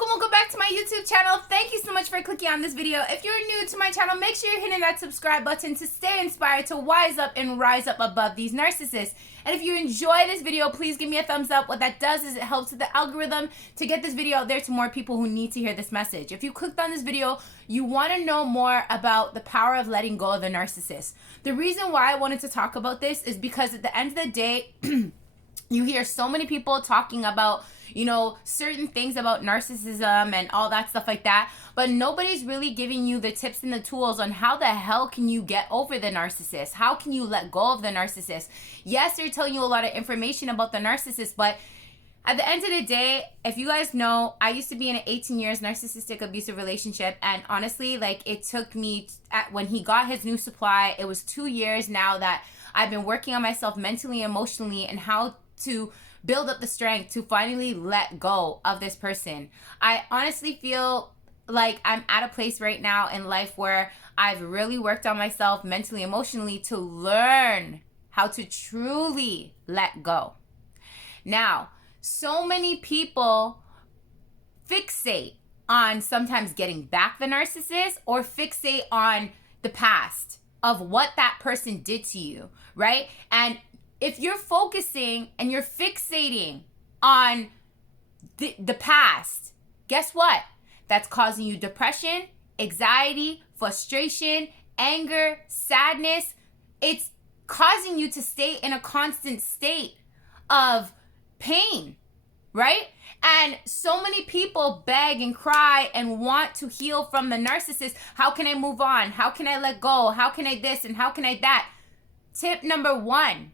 welcome back to my YouTube channel. Thank you so much for clicking on this video. If you're new to my channel, make sure you're hitting that subscribe button to stay inspired to wise up and rise up above these narcissists. And if you enjoy this video, please give me a thumbs up. What that does is it helps with the algorithm to get this video out there to more people who need to hear this message. If you clicked on this video, you want to know more about the power of letting go of the narcissist. The reason why I wanted to talk about this is because at the end of the day, you hear so many people talking about, certain things about narcissism and all that stuff like that, but nobody's really giving you the tips and the tools on how the hell can you get over the narcissist? How can you let go of the narcissist? Yes, they're telling you a lot of information about the narcissist, but at the end of the day, if you guys know, I used to be in an 18 years narcissistic abusive relationship, and honestly, it took me, when he got his new supply, it was 2 years now that I've been working on myself mentally, emotionally, and how to build up the strength to finally let go of this person. I honestly feel like I'm at a place right now in life where I've really worked on myself mentally, emotionally to learn how to truly let go. Now, so many people fixate on sometimes getting back the narcissist or fixate on the past of what that person did to you, right? And if you're focusing and you're fixating on the past, guess what? That's causing you depression, anxiety, frustration, anger, sadness. It's causing you to stay in a constant state of pain, right? And so many people beg and cry and want to heal from the narcissist. How can I move on? How can I let go? How can I this and how can I that? Tip number 1.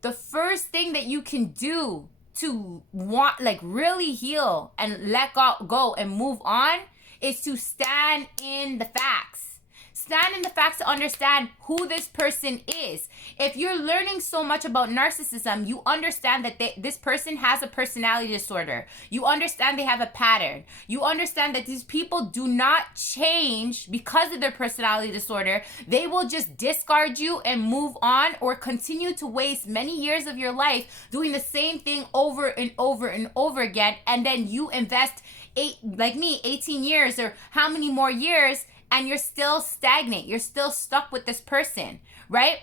The first thing that you can do to really heal and let go and move on is to stand in the facts. Stand in the facts to understand who this person is. If you're learning so much about narcissism, you understand that this person has a personality disorder. You understand they have a pattern. You understand that these people do not change because of their personality disorder. They will just discard you and move on, or continue to waste many years of your life doing the same thing over and over and over again. And then you invest 18 years or how many more years, and you're still stagnant. You're still stuck with this person, right?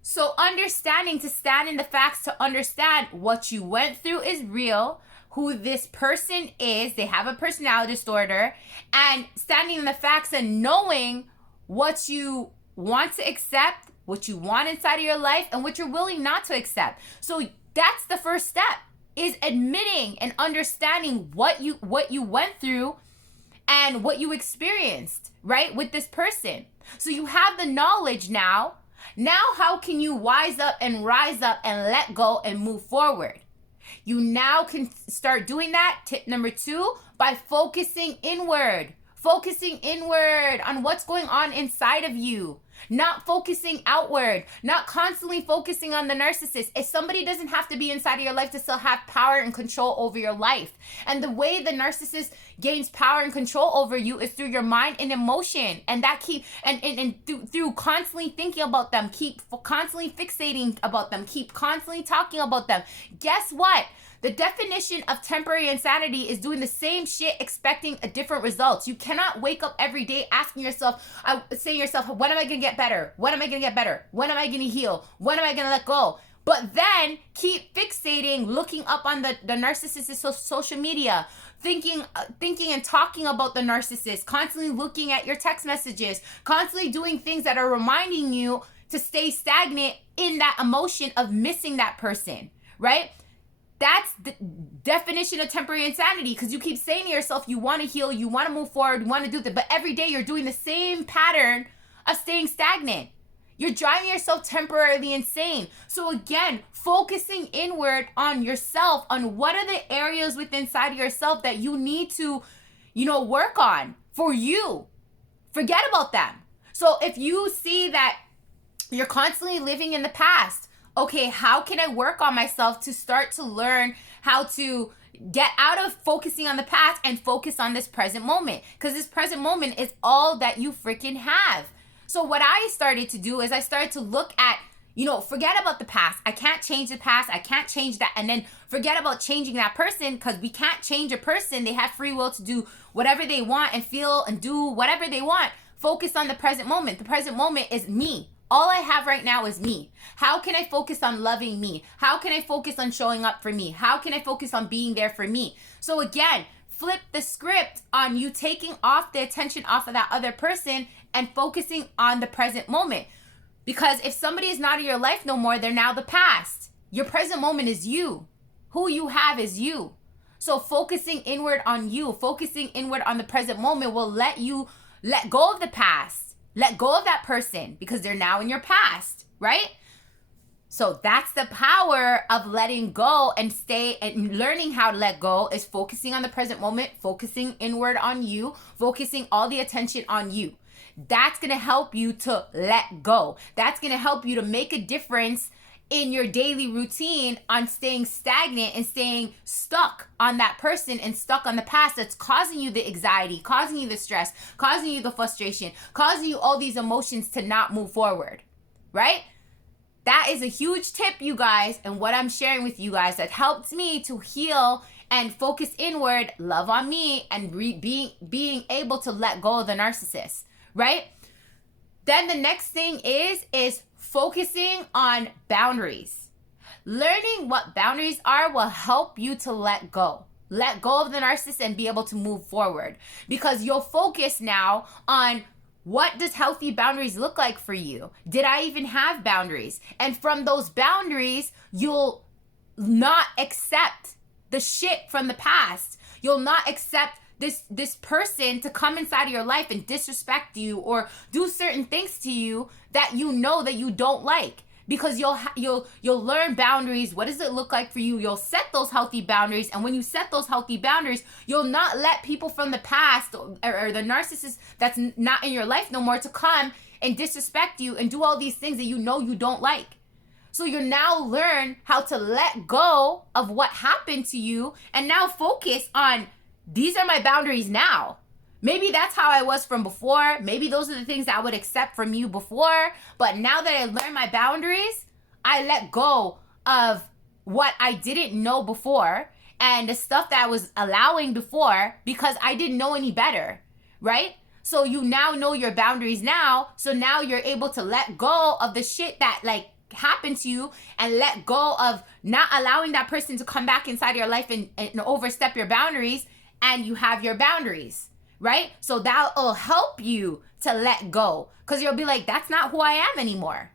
So understanding to stand in the facts, to understand what you went through is real, who this person is, they have a personality disorder, and standing in the facts and knowing what you want to accept, what you want inside of your life, and what you're willing not to accept. So that's the first step, is admitting and understanding what you went through and what you experienced, right, with this person. So you have the knowledge now. Now how can you wise up and rise up and let go and move forward? You now can start doing that, tip number 2, by focusing inward. Focusing inward on what's going on inside of you. Not focusing outward, not constantly focusing on the narcissist. If somebody doesn't have to be inside of your life to still have power and control over your life. And the way the narcissist gains power and control over you is through your mind and emotion. And that through constantly thinking about them, keep constantly fixating about them, keep constantly talking about them. Guess what? The definition of temporary insanity is doing the same shit expecting a different results. You cannot wake up every day asking yourself, saying to yourself, when am I going to get better? When am I going to get better? When am I going to heal? When am I going to let go? But then keep fixating, looking up on the narcissist's social media, thinking and talking about the narcissist, constantly looking at your text messages, constantly doing things that are reminding you to stay stagnant in that emotion of missing that person, right? That's the definition of temporary insanity, because you keep saying to yourself, you want to heal, you want to move forward, you want to do that, but every day you're doing the same pattern of staying stagnant. You're driving yourself temporarily insane. So again, focusing inward on yourself, on what are the areas within inside of yourself that you need to, work on for you. Forget about them. So if you see that you're constantly living in the past, okay, how can I work on myself to start to learn how to get out of focusing on the past and focus on this present moment? Because this present moment is all that you freaking have. So what I started to do is I started to look at, Forget about the past. I can't change the past. I can't change that. And then forget about changing that person, because we can't change a person. They have free will to do whatever they want and feel and do whatever they want. Focus on the present moment. The present moment is me. All I have right now is me. How can I focus on loving me? How can I focus on showing up for me? How can I focus on being there for me? So again, flip the script on you taking off the attention off of that other person and focusing on the present moment. Because if somebody is not in your life no more, they're now the past. Your present moment is you. Who you have is you. So focusing inward on you, focusing inward on the present moment will let you let go of the past. Let go of that person because they're now in your past, right? So that's the power of letting go and learning how to let go is focusing on the present moment, focusing inward on you, focusing all the attention on you. That's going to help you to let go. That's going to help you to make a difference in your daily routine on staying stagnant and staying stuck on that person and stuck on the past that's causing you the anxiety, causing you the stress, causing you the frustration, causing you all these emotions to not move forward, right? That is a huge tip, you guys, and what I'm sharing with you guys that helped me to heal and focus inward, love on me, and being able to let go of the narcissist, right? Then the next thing is focusing on boundaries. Learning what boundaries are will help you to let go. Let go of the narcissist and be able to move forward, because you'll focus now on what does healthy boundaries look like for you? Did I even have boundaries? And from those boundaries, you'll not accept the shit from the past. You'll not accept this person to come inside of your life and disrespect you or do certain things to you that you know that you don't like, because you'll learn boundaries. What does it look like for you? You'll set those healthy boundaries, and when you set those healthy boundaries, you'll not let people from the past or the narcissist that's not in your life no more to come and disrespect you and do all these things that you know you don't like. So you now learn how to let go of what happened to you and now focus on, these are my boundaries now. Maybe that's how I was from before. Maybe those are the things that I would accept from you before. But now that I learned my boundaries, I let go of what I didn't know before and the stuff that I was allowing before because I didn't know any better, right? So you now know your boundaries now. So now you're able to let go of the shit that happened to you and let go of not allowing that person to come back inside your life and overstep your boundaries. And you have your boundaries, right? So that'll help you to let go, because you'll be like, that's not who I am anymore.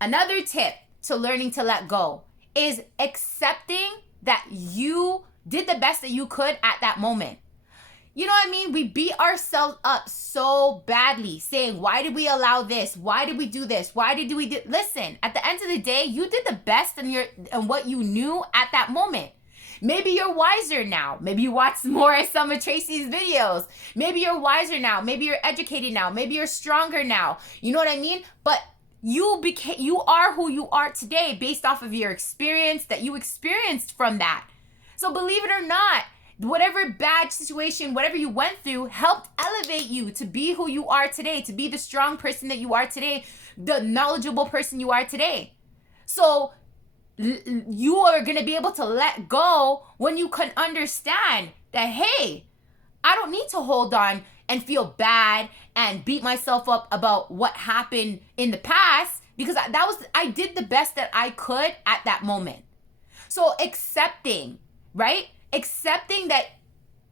Another tip to learning to let go is accepting that you did the best that you could at that moment. You know what I mean? We beat ourselves up so badly saying, why did we allow this? Why did we do this? Why did we do? Listen, at the end of the day, you did the best in what you knew at that moment. Maybe you're wiser now. Maybe you watched more of some of Tracy's videos. Maybe you're wiser now. Maybe you're educated now. Maybe you're stronger now. You know what I mean? But you are who you are today based off of your experience that you experienced from that. So believe it or not, whatever bad situation, whatever you went through helped elevate you to be who you are today, to be the strong person that you are today, the knowledgeable person you are today. So you are going to be able to let go when you can understand that, hey, I don't need to hold on and feel bad and beat myself up about what happened in the past, because I did the best that I could at that moment. So accepting, right? Accepting that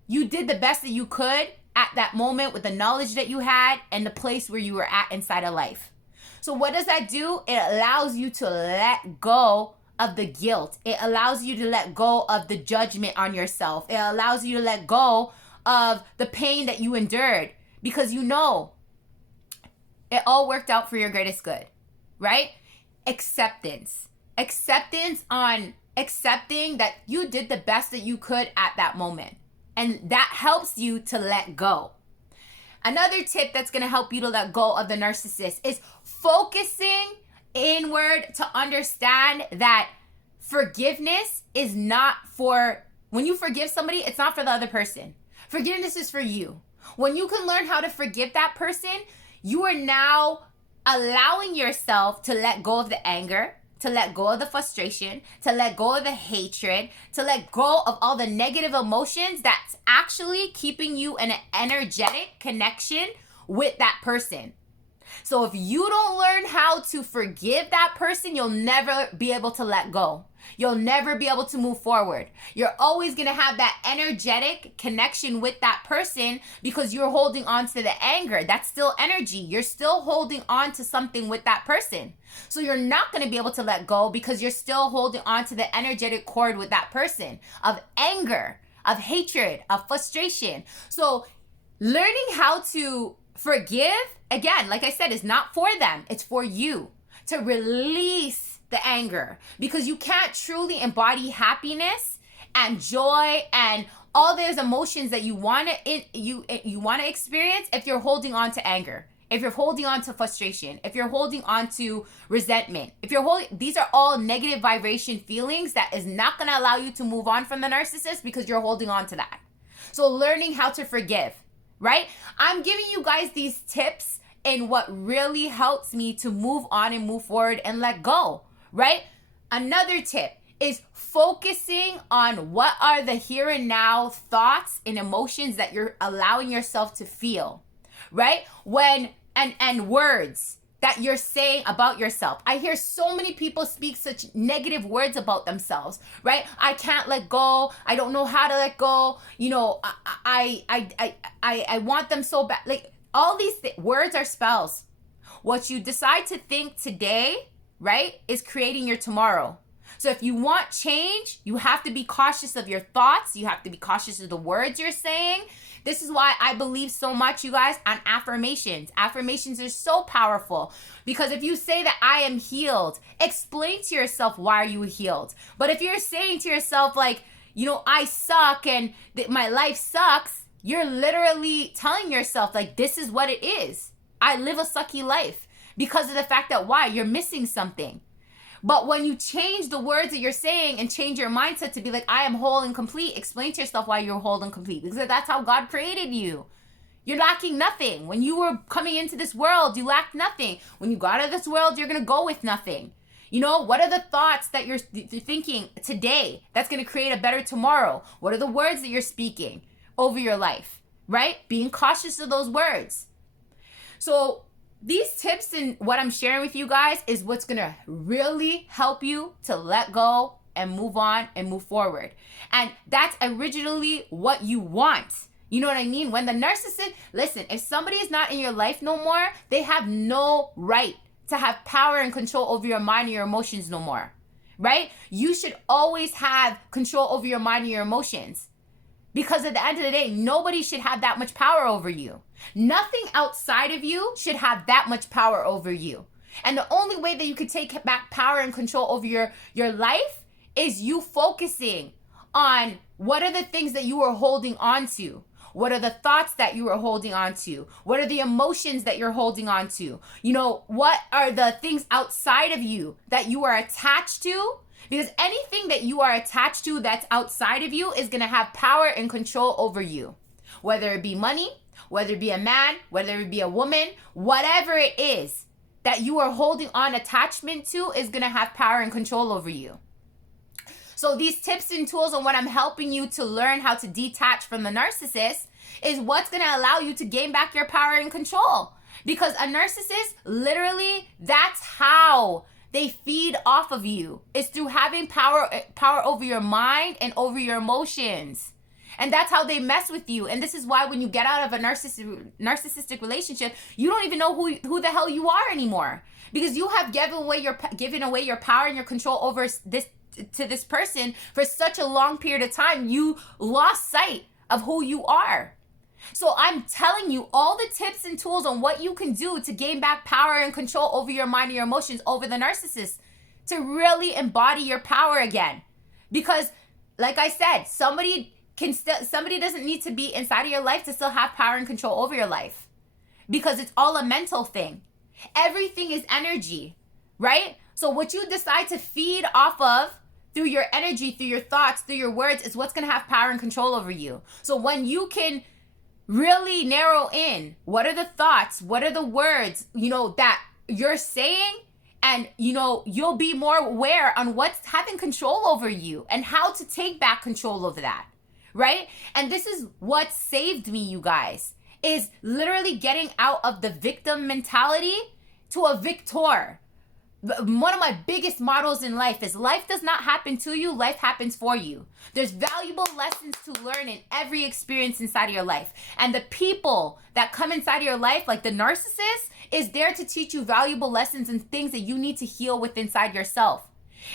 you did the best that you could at that moment with the knowledge that you had and the place where you were at inside of life. So what does that do? It allows you to let go of the guilt. It allows you to let go of the judgment on yourself. It allows you to let go of the pain that you endured, because you know it all worked out for your greatest good, right? Acceptance on accepting that you did the best that you could at that moment. And that helps you to let go. Another tip that's going to help you to let go of the narcissist is focusing inward to understand that forgiveness is not for, when you forgive somebody, it's not for the other person. Forgiveness is for you. When you can learn how to forgive that person, you are now allowing yourself to let go of the anger, to let go of the frustration, to let go of the hatred, to let go of all the negative emotions that's actually keeping you in an energetic connection with that person. So if you don't learn how to forgive that person, you'll never be able to let go. You'll never be able to move forward. You're always going to have that energetic connection with that person because you're holding on to the anger. That's still energy. You're still holding on to something with that person. So you're not going to be able to let go because you're still holding on to the energetic cord with that person of anger, of hatred, of frustration. So learning how to forgive, again, like I said, is not for them. It's for you to release the anger, because you can't truly embody happiness and joy and all those emotions that you want to experience if you're holding on to anger, if you're holding on to frustration, if you're holding on to resentment, these are all negative vibration feelings that is not going to allow you to move on from the narcissist because you're holding on to that. So learning how to forgive, right? I'm giving you guys these tips and what really helps me to move on and move forward and let go, right? Another tip is focusing on what are the here and now thoughts and emotions that you're allowing yourself to feel, right? And words that you're saying about yourself. I hear so many people speak such negative words about themselves, right? I can't let go. I don't know how to let go. You know, I want them so bad. Like all these words are spells. What you decide to think today, right, is creating your tomorrow. So if you want change, you have to be cautious of your thoughts. You have to be cautious of the words you're saying. This is why I believe so much, you guys, on affirmations. Affirmations are so powerful because if you say that I am healed, explain to yourself why you healed. But if you're saying to yourself like, you know, I suck and my life sucks, you're literally telling yourself like, this is what it is. I live a sucky life because of the fact that why? You're missing something. But when you change the words that you're saying and change your mindset to be like, I am whole and complete, explain to yourself why you're whole and complete. Because that's how God created you. You're lacking nothing. When you were coming into this world, you lacked nothing. When you got out of this world, you're going to go with nothing. You know, what are the thoughts that you're thinking today that's going to create a better tomorrow? What are the words that you're speaking over your life, right? Being cautious of those words. So these tips and what I'm sharing with you guys is what's going to really help you to let go and move on and move forward. And that's originally what you want. You know what I mean? When the narcissist, listen, if somebody is not in your life no more, they have no right to have power and control over your mind and your emotions no more, right? You should always have control over your mind and your emotions. Because at the end of the day, nobody should have that much power over you. Nothing outside of you should have that much power over you. And the only way that you could take back power and control over your life is you focusing on what are the things that you are holding on to. What are the thoughts that you are holding on to? What are the emotions that you're holding on to? You know, what are the things outside of you that you are attached to? Because anything that you are attached to that's outside of you is going to have power and control over you. Whether it be money, whether it be a man, whether it be a woman, whatever it is that you are holding on attachment to is going to have power and control over you. So these tips and tools on what I'm helping you to learn how to detach from the narcissist is what's going to allow you to gain back your power and control. Because a narcissist, literally, that's how they feed off of you. It's through having power over your mind and over your emotions. And that's how they mess with you. And this is why when you get out of a narcissistic relationship, you don't even know who the hell you are anymore. Because you have given away your power and your control over this person for such a long period of time. You lost sight of who you are. So I'm telling you all the tips and tools on what you can do to gain back power and control over your mind and your emotions over the narcissist, to really embody your power again. Because like I said, somebody doesn't need to be inside of your life to still have power and control over your life, because it's all a mental thing. Everything is energy, right? So what you decide to feed off of through your energy, through your thoughts, through your words is what's going to have power and control over you. So when you can really narrow in what are the thoughts, what are the words, you know, that you're saying, and you'll be more aware on what's having control over you and how to take back control over that, right? And this is what saved me, you guys, is literally getting out of the victim mentality to a victor. One of my biggest mottos in life is life does not happen to you, life happens for you. There's valuable lessons to learn in every experience inside of your life. And the people that come inside of your life, like the narcissist, is there to teach you valuable lessons and things that you need to heal with inside yourself.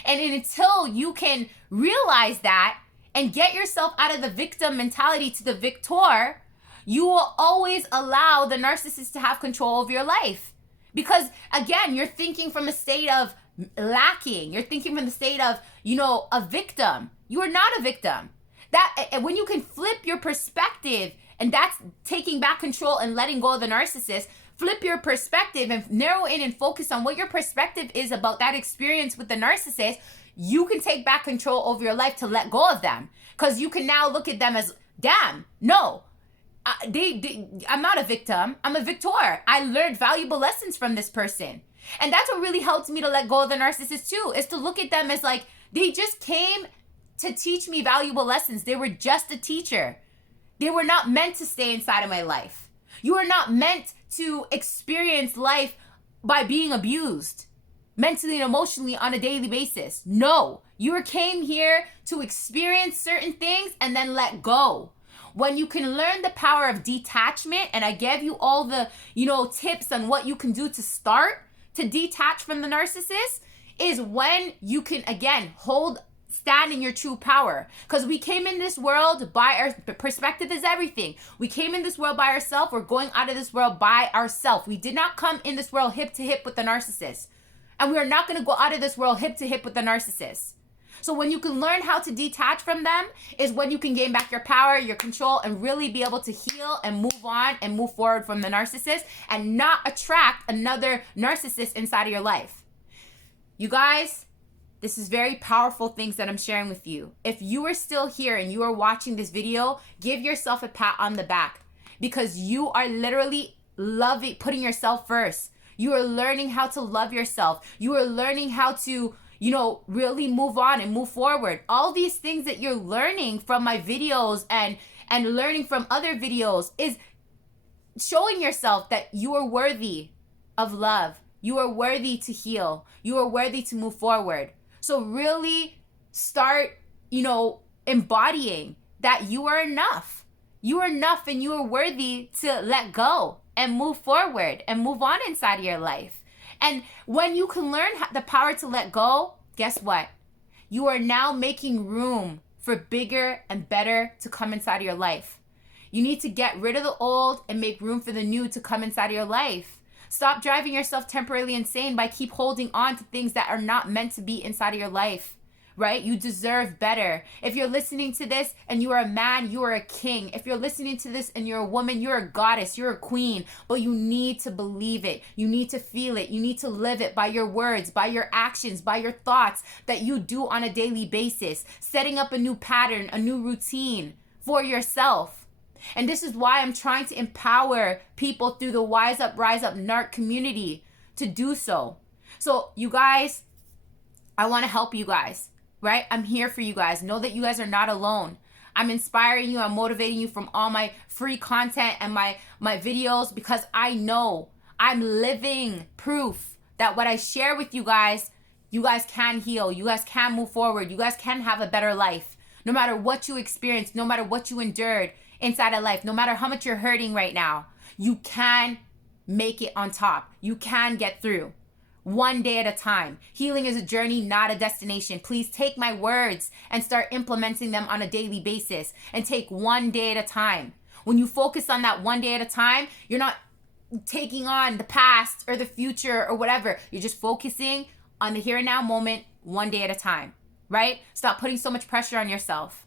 And until you can realize that and get yourself out of the victim mentality to the victor, you will always allow the narcissist to have control of your life. Because again, you're thinking from a state of lacking. You're thinking from the state of, a victim. You are not a victim. That when you can flip your perspective, and that's taking back control and letting go of the narcissist, flip your perspective and narrow in and focus on what your perspective is about that experience with the narcissist, you can take back control over your life to let go of them. Because you can now look at them as, damn, no. I'm not a victim. I'm a victor. I learned valuable lessons from this person. And that's what really helped me to let go of the narcissist too, is to look at them as like, they just came to teach me valuable lessons. They were just a teacher. They were not meant to stay inside of my life. You are not meant to experience life by being abused mentally and emotionally on a daily basis. No, you came here to experience certain things and then let go. When you can learn the power of detachment, and I gave you all the, tips on what you can do to start to detach from the narcissist, is when you can, again, stand in your true power. Because we came in this world by our perspective is everything. We came in this world by ourselves. We're going out of this world by ourselves. We did not come in this world hip to hip with the narcissist. And we are not going to go out of this world hip to hip with the narcissist. So when you can learn how to detach from them is when you can gain back your power, your control, and really be able to heal and move on and move forward from the narcissist and not attract another narcissist inside of your life. You guys, this is very powerful things that I'm sharing with you. If you are still here and you are watching this video, give yourself a pat on the back, because you are literally putting yourself first. You are learning how to love yourself. You are learning how to really move on and move forward. All these things that you're learning from my videos and learning from other videos is showing yourself that you are worthy of love. You are worthy to heal. You are worthy to move forward. So really start, embodying that you are enough. You are enough and you are worthy to let go and move forward and move on inside of your life. And when you can learn the power to let go, guess what? You are now making room for bigger and better to come inside of your life. You need to get rid of the old and make room for the new to come inside of your life. Stop driving yourself temporarily insane by keep holding on to things that are not meant to be inside of your life. Right? You deserve better. If you're listening to this and you are a man, you are a king. If you're listening to this and you're a woman, you're a goddess, you're a queen. But you need to believe it. You need to feel it. You need to live it by your words, by your actions, by your thoughts that you do on a daily basis. Setting up a new pattern, a new routine for yourself. And this is why I'm trying to empower people through the Wise Up, Rise Up NARC community to do so. So you guys, I want to help you guys. Right? I'm here for you guys. Know that you guys are not alone. I'm inspiring you. I'm motivating you from all my free content and my videos, because I know I'm living proof that what I share with you guys can heal. You guys can move forward. You guys can have a better life. No matter what you experienced, no matter what you endured inside of life, no matter how much you're hurting right now, you can make it on top. You can get through. One day at a time. Healing is a journey, not a destination. Please take my words and start implementing them on a daily basis, and take one day at a time. When you focus on that one day at a time, you're not taking on the past or the future or whatever. You're just focusing on the here and now moment, one day at a time, right? Stop putting so much pressure on yourself.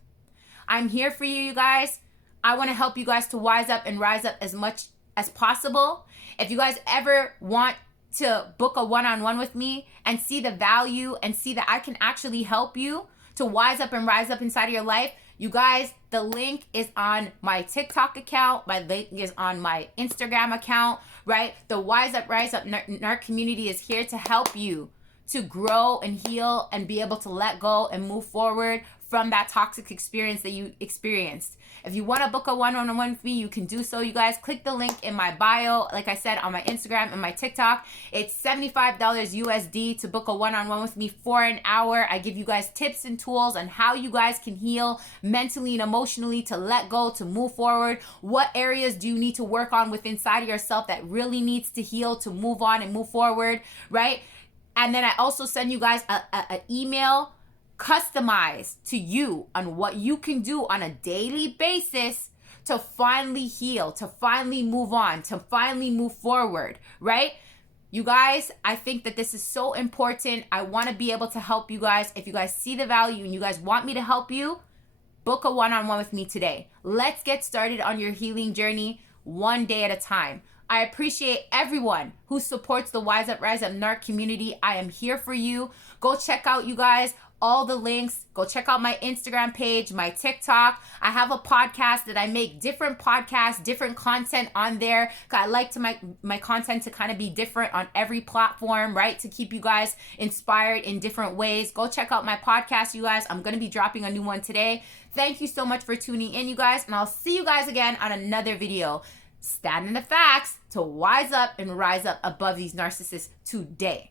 I'm here for you guys. I want to help you guys to wise up and rise up as much as possible. If you guys ever want to book a one-on-one with me and see the value and see that I can actually help you to wise up and rise up inside of your life, You guys, the link is on my TikTok account. My link is on my Instagram account, right? The Wise Up, Rise Up NARC community is here to help you to grow and heal and be able to let go and move forward from that toxic experience that you experienced. If you want to book a one-on-one with me, you can do so, you guys. Click the link in my bio, like I said, on my Instagram and my TikTok. It's $75 USD to book a one-on-one with me for an hour. I give you guys tips and tools on how you guys can heal mentally and emotionally, to let go, to move forward. What areas do you need to work on within inside of yourself that really needs to heal to move on and move forward, right? And then I also send you guys an email customized to you on what you can do on a daily basis to finally heal, to finally move on, to finally move forward, right? You guys, I think that this is so important. I want to be able to help you guys. If you guys see the value and you guys want me to help you, book a one-on-one with me today. Let's get started on your healing journey one day at a time. I appreciate everyone who supports the Wise Up, Rise Up NARC community. I am here for you. Go check out, you guys, all the links. Go check out my Instagram page, my TikTok. I have a podcast that I make different podcasts, different content on there. I like to my content to kind of be different on every platform, right? To keep you guys inspired in different ways. Go check out my podcast, you guys. I'm going to be dropping a new one today. Thank you so much for tuning in, you guys. And I'll see you guys again on another video. Stand in the facts to wise up and rise up above these narcissists today.